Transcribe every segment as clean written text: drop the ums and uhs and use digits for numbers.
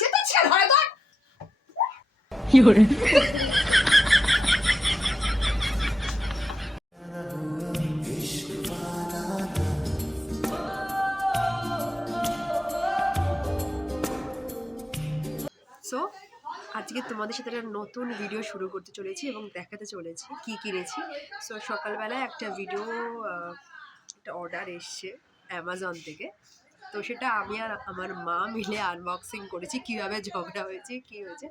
চেঁচাচ্ছি কেন? ধরে ধর। সো আজকে তোমাদের সাথে একটা নতুন ভিডিও শুরু করতে চলেছি এবং দেখাতে চলেছি কি কিনেছি। সো সকালবেলায় একটা ভিডিও একটা অর্ডার এসছে অ্যামাজন থেকে। তো সেটা আমি আর আমার মা মিলে আনবক্সিং করেছি, কীভাবে ঝগড়া হয়েছে কী হয়েছে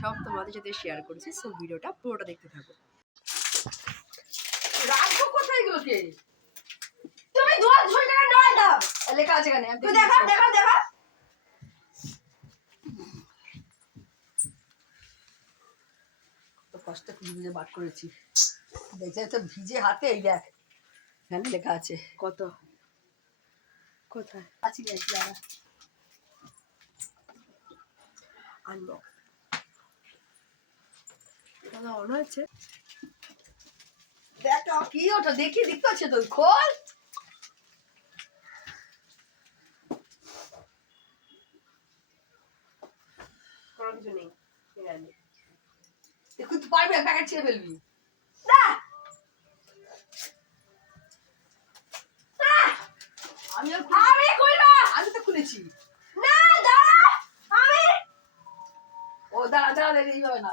সব তোমাদের সাথে শেয়ার করেছি। সো ভিডিওটা পুরোটা দেখতে থাকো। রাখো কোথায় এগুলোকে? তুমি 200 টাকা নয় দাও লেখা আছে এখানে। তুই দেখা দেখা দেখা কষ্ট খুঁজে বার করেছি। দেখে তো ভিজে হাতে এই দেখ এখানে লেখা আছে কত কোথায় আছে গেছি দাদা আনবক্স দাদা অন হয়েছে। দেখ কি ওটা দেখি দেখতে পাচ্ছে তো খোল। কোনো কিছু নেই দেখুন পারবি না প্যাকেট ছিঁড়ে ফেলবি না। আমি কইলা আমি তো খুলেছি না দাঁড়া আমি ও দাঁড়া দাঁড়া এইভাবে না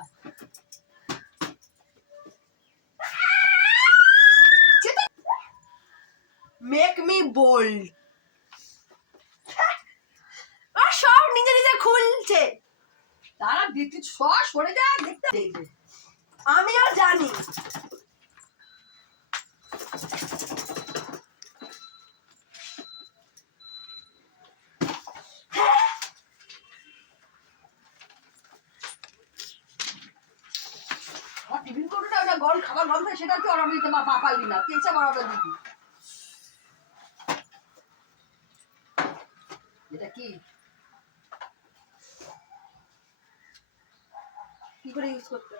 মেক মি বোল্ড। আর সব নিজে নিজে খুলছে। তারা দেখতে সব সরে যা দেখতে দেখবে আমিও জানি। টিফিন কোটোটা ওটা গরম খাবার গরম থাকে সেটা তো অর্ডার দিতে পারলি না, পেঁচা অর্ডার দিবি। এটা কি কি করে ইউজ করতে